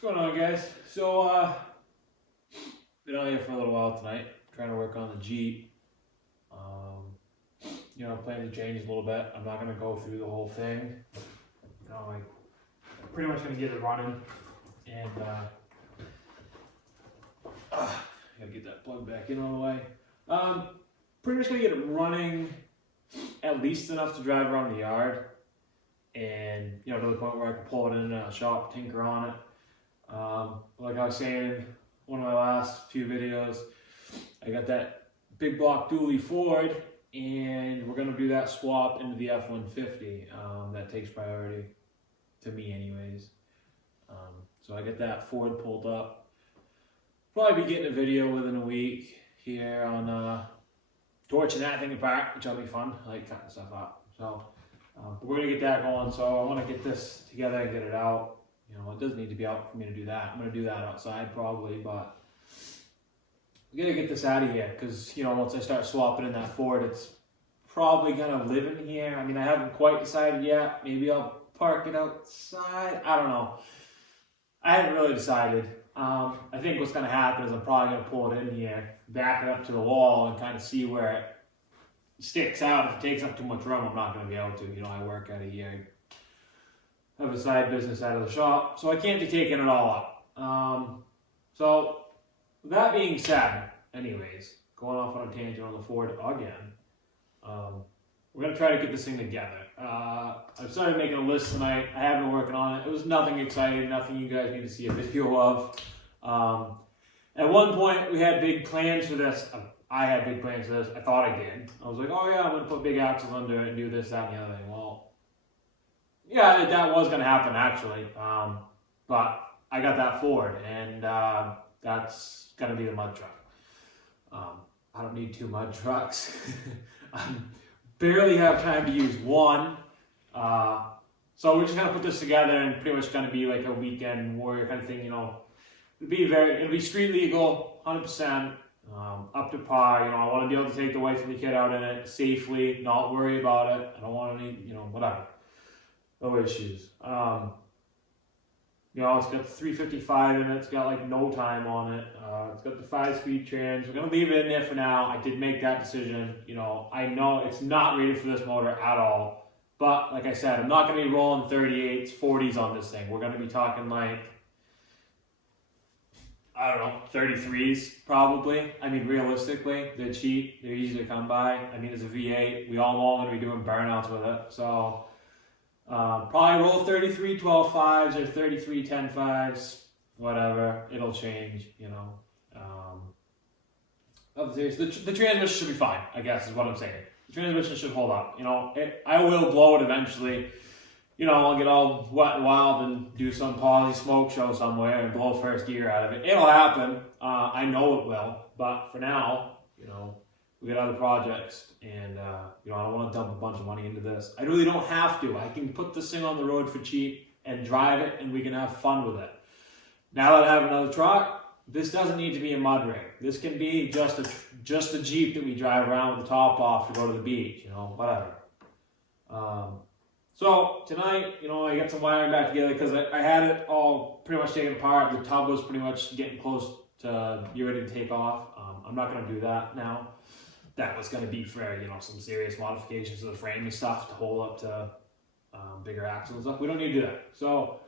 What's going on, guys? Been out here for a little while tonight, trying to work on the Jeep. Plan to change a little bit. I'm not gonna go through the whole thing. I'm pretty much gonna get it running, and gotta get that plug back in all the way. Pretty much gonna get it running, at least enough to drive around the yard, and to the point where I can pull it in a shop, tinker on it. Like I was saying in one of my last few videos, I got that big block dually Ford, and we're gonna do that swap into the F-150. That takes priority to me anyways. So I got that Ford pulled up. Probably be getting a video within a week here on torching that thing apart, which will be fun. I like cutting stuff up. So we're gonna get that going. So I want to get this together and get it out. It doesn't need to be out for me to do that. I'm gonna do that outside probably, but we gotta get this out of here because once I start swapping in that Ford, it's probably gonna live in here. I mean, I haven't quite decided yet. Maybe I'll park it outside. I don't know. I haven't really decided. I think what's gonna happen is I'm probably gonna pull it in here, back it up to the wall, and kind of see where it sticks out. If it takes up too much room, I'm not gonna be able to. I work out of here. I have a side business out of the shop, so I can't be taking it all up. So with that being said, anyways, going off on a tangent on the Ford again, we're going to try to get this thing together. I've started making a list tonight. I have been working on it. It was nothing exciting, nothing you guys need to see a video of. At one point, we had big plans for this. I had big plans for this. I thought I did. I was like, oh yeah, I'm going to put big axles under it and do this, that, and the other thing. Well, yeah, that was going to happen actually. But I got that Ford, and that's going to be the mud truck. I don't need two mud trucks. I barely have time to use one. So we're just going to put this together and pretty much going to be like a weekend warrior kind of thing, It'll be street legal, 100%, up to par. I want to be able to take the wife and the kid out in it safely, not worry about it. I don't want any, whatever. No issues. It's got the 355 in it. It's got like no time on it. It's got the 5-speed trans. We're gonna leave it in there for now. I did make that decision. I know it's not rated for this motor at all. But like I said, I'm not gonna be rolling 38s, 40s on this thing. We're gonna be talking like, I don't know, 33s probably. I mean, realistically, they're cheap. They're easy to come by. I mean, it's a V8. We all know I'm gonna be doing burnouts with it. So probably roll 33 12.5s or 33 10.5s, whatever. It'll change, The transmission should be fine, I guess, is what I'm saying. The transmission should hold up. I will blow it eventually. I'll get all wet and wild and do some poly smoke show somewhere and blow first gear out of it. It'll happen. I know it will. But for now, we got other projects, and I don't want to dump a bunch of money into this. I really don't have to. I can put this thing on the road for cheap and drive it, and we can have fun with it. Now that I have another truck, this doesn't need to be a mud rig. This can be just a Jeep that we drive around with the top off to go to the beach, whatever. So tonight, I got some wiring back together because I had it all pretty much taken apart. The tub was pretty much getting close to be ready to take off. I'm not going to do that now. That was going to be for, some serious modifications to the frame and stuff to hold up to bigger axles and stuff. We don't need to do that. So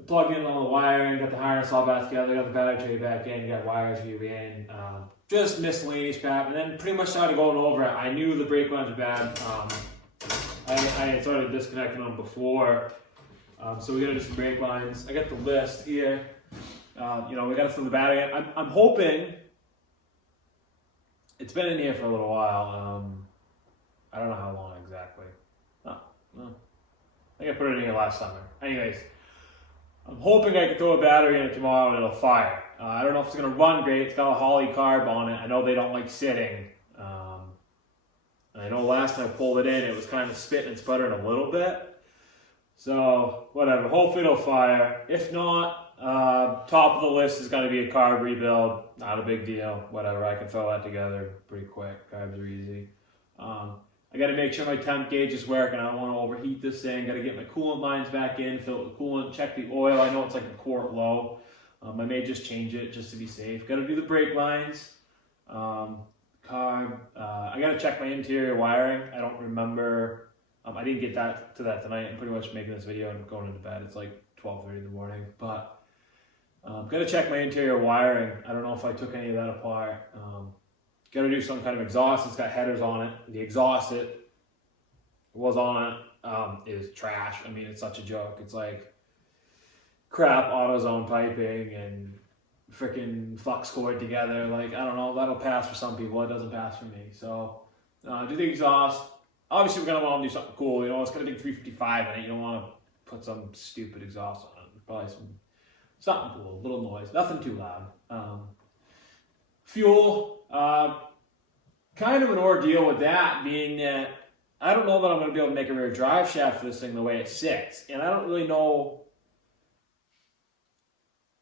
I plugged in all the wiring, got the harness all back together, got the battery tray back in, got wires in, just miscellaneous crap, and then pretty much started going over it. I knew the brake lines were bad. I had started disconnecting them before, so we got to do some brake lines. I got the list here. We got to fill the battery in. I'm hoping. It's been in here for a little while. I don't know how long exactly. Oh, well, I think I put it in here last summer. Anyways, I'm hoping I can throw a battery in it tomorrow and it'll fire. I don't know if it's going to run great. It's got a Holley carb on it. I know they don't like sitting. I know last time I pulled it in, it was kind of spitting and sputtering a little bit. So, whatever. Hopefully it'll fire. If not, top of the list is going to be a carb rebuild. Not a big deal. Whatever. I can throw that together pretty quick. Carbs are easy. I got to make sure my temp gauge is working. I don't want to overheat this thing. Got to get my coolant lines back in, fill it with coolant, check the oil. I know it's like a quart low. I may just change it just to be safe. Got to do the brake lines. Carb. I got to check my interior wiring. I don't remember. I didn't get to that tonight. I'm pretty much making this video and going into bed. It's like 12:30 in the morning. But got to check my interior wiring. I don't know if I took any of that apart. Got to do some kind of exhaust. It's got headers on it. The exhaust it was on it is trash. I mean, it's such a joke. It's like crap AutoZone piping and freaking flux cord together. Like, I don't know. That'll pass for some people. It doesn't pass for me. So do the exhaust. Obviously, we're going to want to do something cool. You know, it's got a big 355 in it. You don't want to put some stupid exhaust on it. Probably something cool, a little noise. Nothing too loud. Fuel, kind of an ordeal with that, being that I don't know that I'm going to be able to make a rear drive shaft for this thing the way it sits. And I don't really know.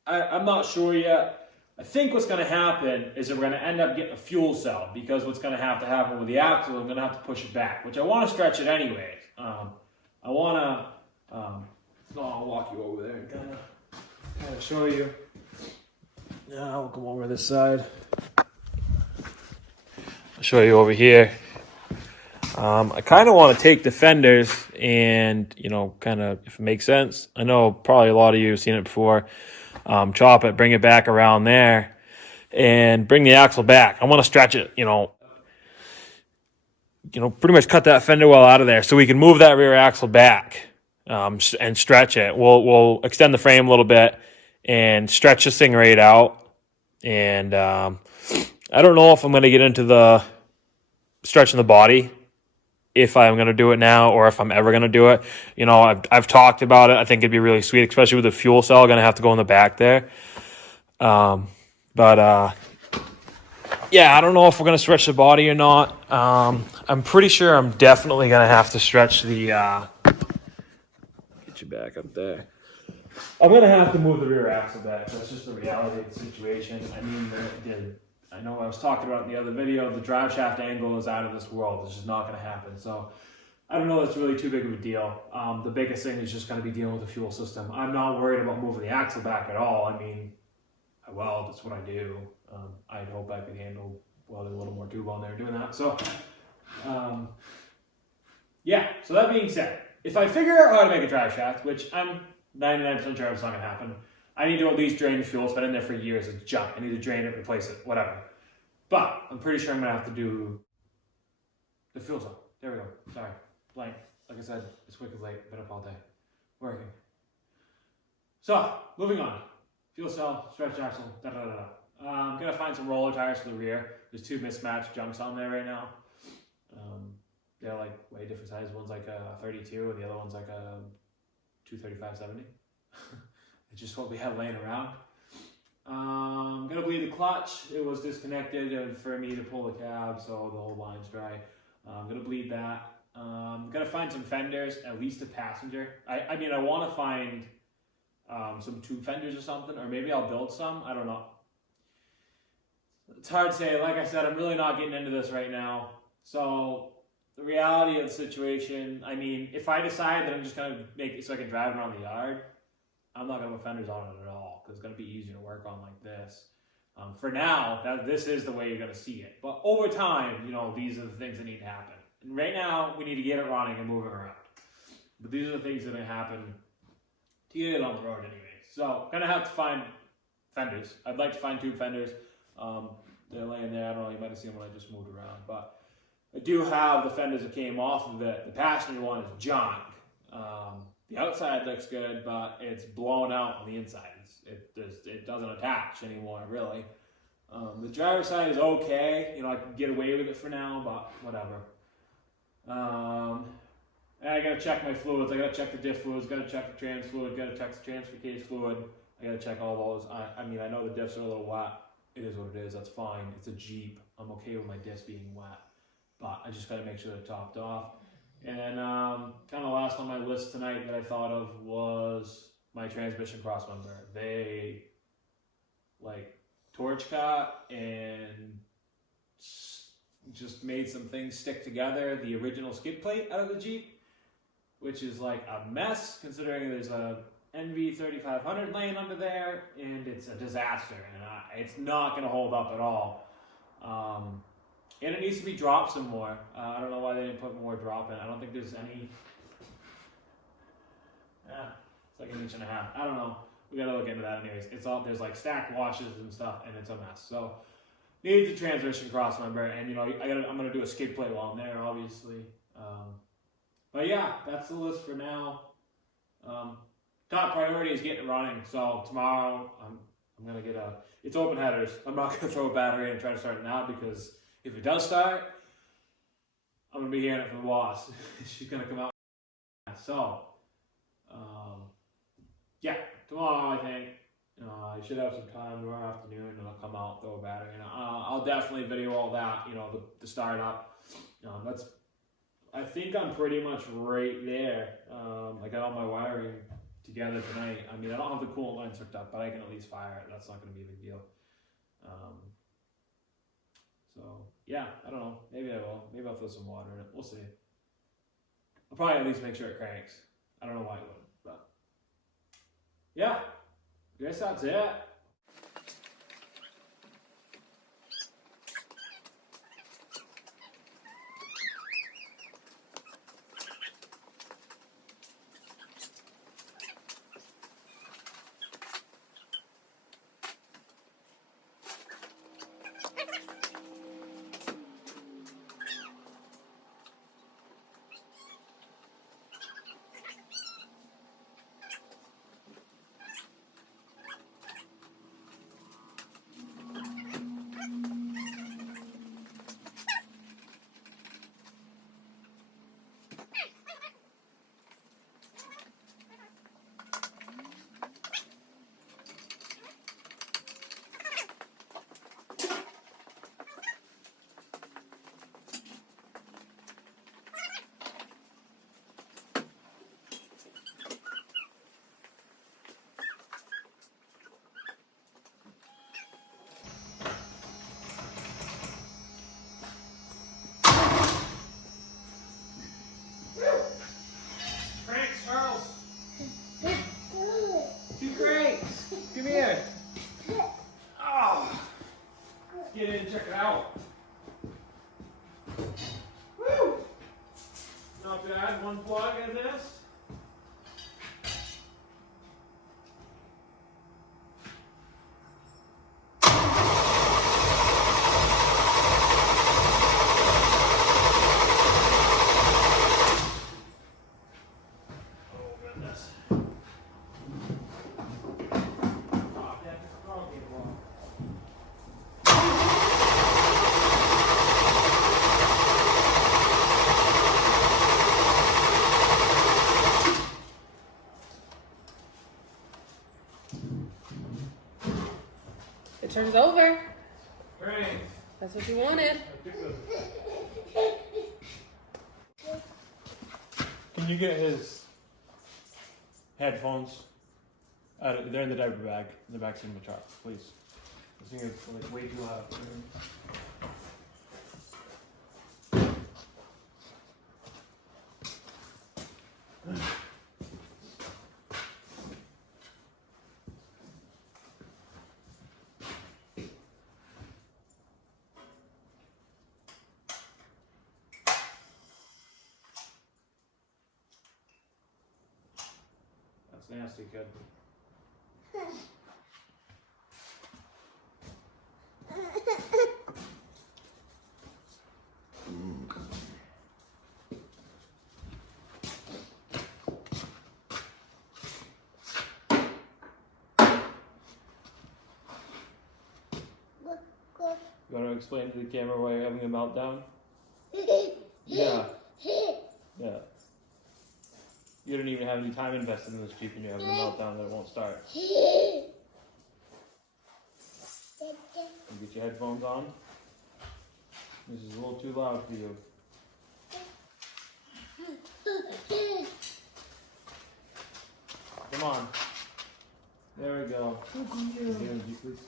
I'm not sure yet. I think what's going to happen is that we're going to end up getting a fuel cell, because what's going to happen with the axle, I'm going to have to push it back, which I want to stretch it anyways. I want to, I'll walk you over there and kind of show you. Now we'll come over this side. I'll show you over here. I kind of want to take the fenders and, you know, kind of, if it makes sense. I know probably a lot of you have seen it before. Chop it, bring it back around there, and bring the axle back. I want to stretch it, you know, pretty much cut that fender well out of there so we can move that rear axle back and stretch it. We'll extend the frame a little bit and stretch this thing right out. And I don't know if I'm going to get into the stretching the body, if I'm going to do it now or if I'm ever going to do it. You know, I've talked about it. I think it'd be really sweet, especially with the fuel cell going to have to go in the back there. Yeah, I don't know if we're going to stretch the body or not. I'm pretty sure I'm definitely going to have to stretch the, get you back up there. I'm going to have to move the rear axle back. That's just the reality of the situation. I mean, I know I was talking about in the other video, the drive shaft angle is out of this world. It's just not going to happen. So I don't know if it's really too big of a deal. The biggest thing is just going to be dealing with the fuel system. I'm not worried about moving the axle back at all. I mean, well, that's what I do. I'd hope I could handle welding a little more tube on there doing that. So, yeah. So that being said, if I figure out how to make a drive shaft, which I'm 99% sure it's not going to happen, I need to at least drain the fuel. It's been in there for years. It's junk. I need to drain it, replace it, whatever. But I'm pretty sure I'm going to have to do the fuel cell. There we go. Sorry. Blank. Like I said, it's quick as late. Been up all day. Working. So, moving on. Fuel cell, stretch axle, da-da-da-da. I'm going to find some roller tires for the rear. There's two mismatched junks on there right now. They're like way different sizes. One's like a 32 and the other one's like a 235/70. It's just what we have laying around. I'm going to bleed the clutch. It was disconnected for me to pull the cab, so the whole line's dry. I'm going to bleed that. I'm going to find some fenders, at least a passenger. I mean, I want to find some tube fenders or something, or maybe I'll build some. I don't know. It's hard to say. Like I said, I'm really not getting into this right now. So the reality of the situation, I mean, if I decide that I'm just going to make it so I can drive around the yard, I'm not going to put fenders on it at all, because it's going to be easier to work on like this. For now, this is the way you're going to see it. But over time, you know, these are the things that need to happen. And right now, we need to get it running and moving around. But these are the things that are going to happen to get it on the road anyway. So, going to have to find fenders. I'd like to find tube fenders. They're laying there. I don't know, you might have seen them when I just moved around. But I do have the fenders that came off of it. The passenger one is junk. The outside looks good, but it's blown out on the inside. It doesn't attach anymore, really. The driver's side is okay. You know, I can get away with it for now, but whatever. And I gotta check my fluids. I gotta check the diff fluids. Gotta check the trans fluid. Gotta check the transfer case fluid. I gotta check all those. I mean, I know the diffs are a little wet. It is what it is. That's fine. It's a Jeep. I'm okay with my diffs being wet, but I just gotta make sure they're topped off. And then, kind of last on my list tonight that I thought of was my transmission crossmember. They like torch cut and just made some things stick together, the original skid plate out of the Jeep, which is like a mess considering there's a NV 3500 laying under there, and it's a disaster, and it's not going to hold up at all. And it needs to be dropped some more. I don't know why they didn't put more drop in. I don't think there's any. Yeah, it's like 1.5 inches. I don't know. We got to look into that anyways. It's all, there's like stacked washes and stuff, and it's a mess. So needs a transmission cross member, and you know I'm going to do a skid plate while I'm there, obviously. But yeah, that's the list for now. Top priority is getting it running. So tomorrow I'm gonna get it's open headers. I'm not gonna throw a battery in and try to start it now, because if it does start, I'm gonna be hearing it from the boss. She's gonna come out. So yeah, tomorrow I think I should have some time tomorrow afternoon, and I'll come out, throw a battery in. I'll definitely video all that. You know, the startup. I think I'm pretty much right there. I got all my wiring together tonight. I mean, I don't have the coolant lines hooked up, but I can at least fire it. That's not going to be a big deal. So yeah, I don't know. Maybe I will. Maybe I'll throw some water in it. We'll see. I'll probably at least make sure it cranks. I don't know why it wouldn't, but yeah, I guess that's it. Get in and check it out. Woo! Not bad. One plug in this. It turns over. Great. That's what you wanted. Can you get his headphones? They're in the diaper bag in the back seat of the truck, please. This thing is like way too loud. That's nasty, kid. You want to explain to the camera why you're having a meltdown? Yeah. Yeah. You don't even have any time invested in this Jeep and you're having a meltdown that it won't start. You get your headphones on. This is a little too loud for you. Come on. There we go. Jeep, please.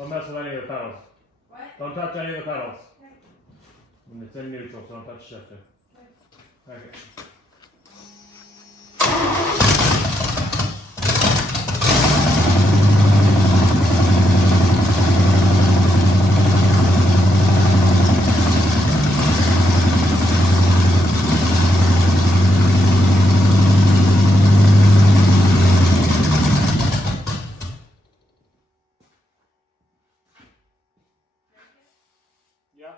Don't mess with any of the pedals. What? Don't touch any of the pedals. Okay. When it's in neutral, so don't touch shifter. Okay. Yeah.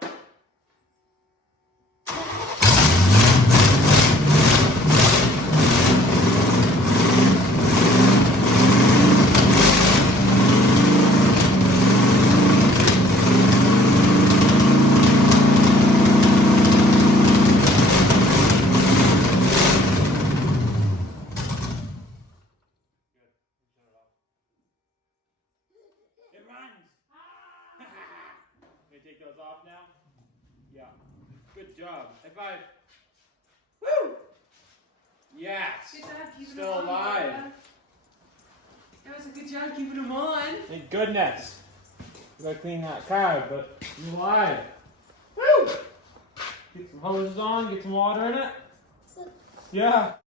It runs! Can you take those off now? Yeah. Good job. High five. Woo! Yes! Good job keeping Still them on. alive. Bubba. That was a good job keeping them on. Thank goodness. We gotta clean that card, but you're alive. Woo! Get some hoses on, get some water in it. Yeah.